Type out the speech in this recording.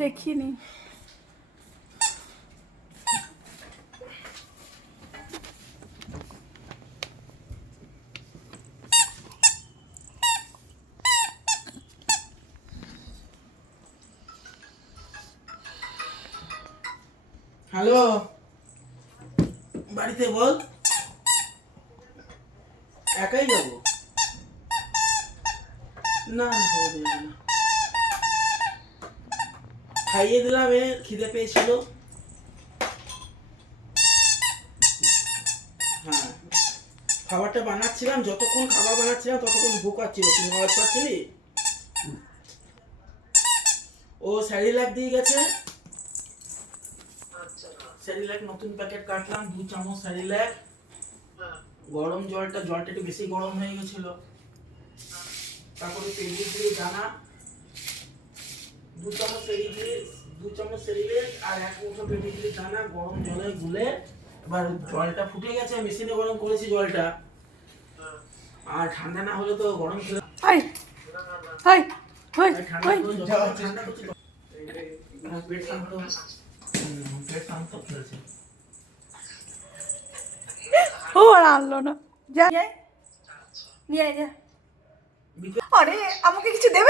দেখিনি। হ্যালো, বাড়িতে বল। একাই যাবো? না হবে না, খাইয়ে দিলাম, এ খিদে পেয়েছিল। হ্যাঁ, খাবারটা বানাচ্ছিলাম, যতক্ষণ খাবার বানাচ্ছিলাম ততক্ষণ ভুক পাচ্ছিল। তুমি খাবার পাচ্ছিলি? ও স্যারিলাক দিয়ে গেছে। স্যারিলাক নতুন প্যাকেট কাটলাম, 2 চামচ স্যারিলাক। গরম জলটা একটু বেশি গরম হয়ে গেছিল। তারপরে পেডিগ্রি দানা, 2 চামচ সেরিলেক আর 1 মুঠো পেডিগ্রি দানা গরম জলে গুলে। এবার জলটা ফুটে গেছে, মেশিনে গরম করেছি জলটা। আর ঠান্ডা না হলে তো গরম ছিল। হাই হাই হাই ঠান্ডা হাই। করছে, পেট শান্ত, পেট শান্ত খেয়েছে। ও আর আনলো না। যা নিয়ে আয়, যা। আরে আমাকে কিছু দেবে?